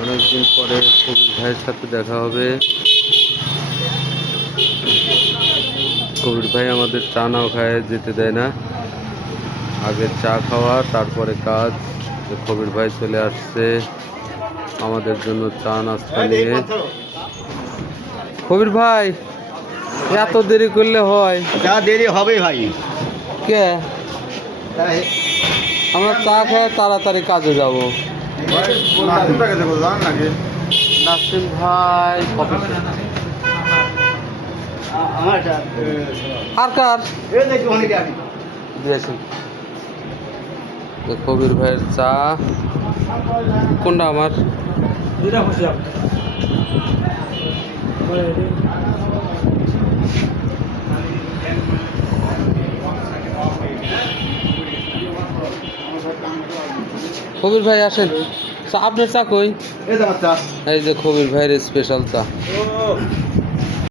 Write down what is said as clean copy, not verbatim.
অনেকদিন পরে কবির ভাইয়ের সাথে দেখা হবে। কবির ভাই আমাদের চা নাও খায় যেতে দেয় না, আগে চা খাওয়া তারপরে কাজ। কবির ভাই চলে আসছে আমাদের জন্য চা নাস্তা নিয়ে। কবির ভাই এত দেরি করলে হয়? যা দেরি হবে ভাই। কে? আমরা চা খেয়ে তাড়াতাড়ি কাজে যাব। নাসিম ভাই আর কার দিয়েছেন? কবির ভাইয়ের চা কোনটা আমার? কবির ভাই আসেন, চা আপনার চা কই? এই যে কবির ভাইয়ের স্পেশাল চা।